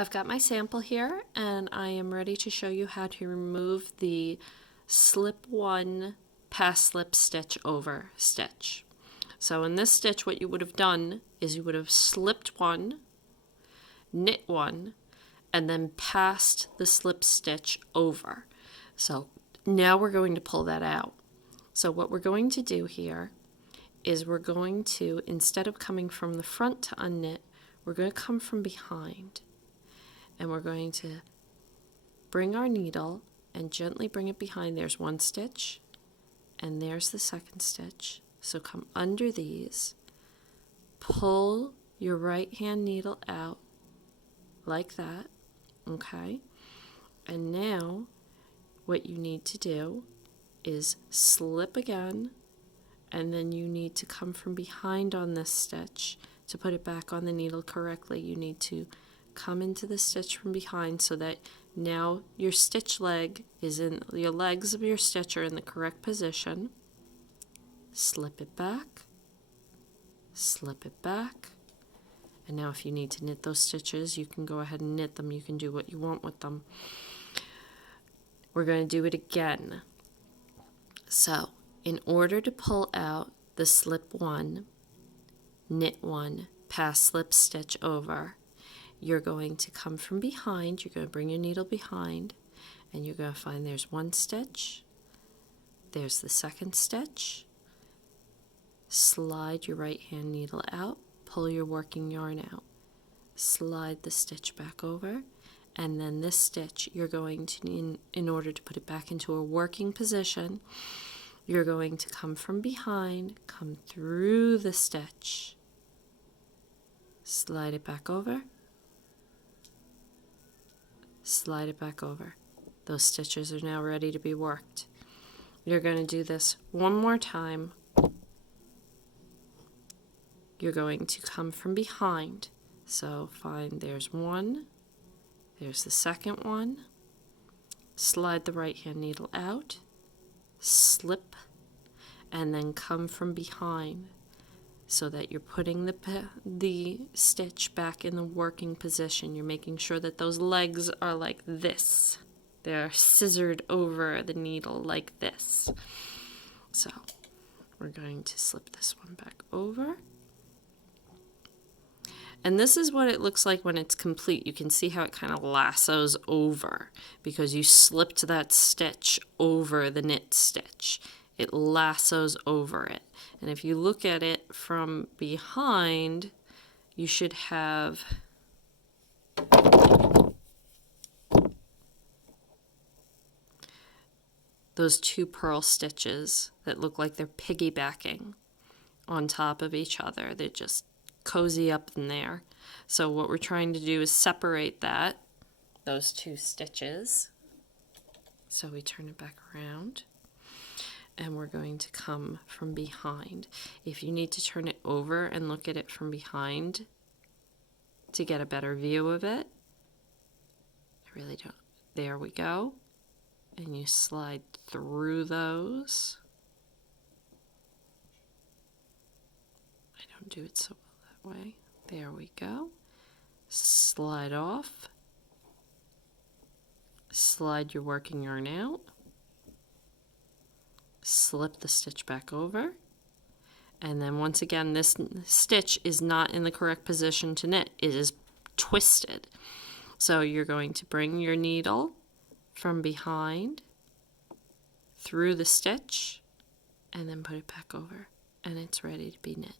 I've got my sample here and I am ready to show you how to remove the slip one pass slip stitch over stitch. So in this stitch what you would have done is you would have slipped one, knit one, and then passed the slip stitch over. So now we're going to pull that out. So what we're going to do here is we're going to, instead of coming from the front to unknit, we're going to come from behind. And we're going to bring our needle and gently bring it behind. There's one stitch and there's the second stitch. So come under these, pull your right hand needle out like that, okay? And now what you need to do is slip again, and then you need to come from behind on this stitch to put it back on the needle correctly. You need to come into the stitch from behind so that now your stitch leg is in, your legs of your stitch are in the correct position. Slip it back, and now if you need to knit those stitches, you can go ahead and knit them. You can do what you want with them. We're going to do it again. So in order to pull out the slip one, knit one, pass slip stitch over, you're going to come from behind, you're going to bring your needle behind, and you're going to find there's one stitch, there's the second stitch, slide your right hand needle out, pull your working yarn out, slide the stitch back over, and then this stitch you're going to, in order to put it back into a working position, you're going to come from behind, come through the stitch, slide it back over, slide it back over. Those stitches are now ready to be worked. You're going to do this one more time. You're going to come from behind. So find there's one, there's the second one, slide the right hand needle out, slip, and then come from behind so that you're putting the stitch back in the working position. You're making sure that those legs are like this. They're scissored over the needle like this. So we're going to slip this one back over. And this is what it looks like when it's complete. You can see how it kind of lassos over because you slipped that stitch over the knit stitch. It lassos over it. And if you look at it from behind, you should have those two purl stitches that look like they're piggybacking on top of each other. They're just cozy up in there. So what we're trying to do is separate those two stitches. So we turn it back around. And we're going to come from behind. If you need to turn it over and look at it from behind to get a better view of it, I really don't. There we go. And you slide through those. I don't do it so well that way. There we go. Slide off. Slide your working yarn out. Slip the stitch back over, and then once again this stitch is not in the correct position to knit. It is twisted. So you're going to bring your needle from behind through the stitch and then put it back over, and it's ready to be knit.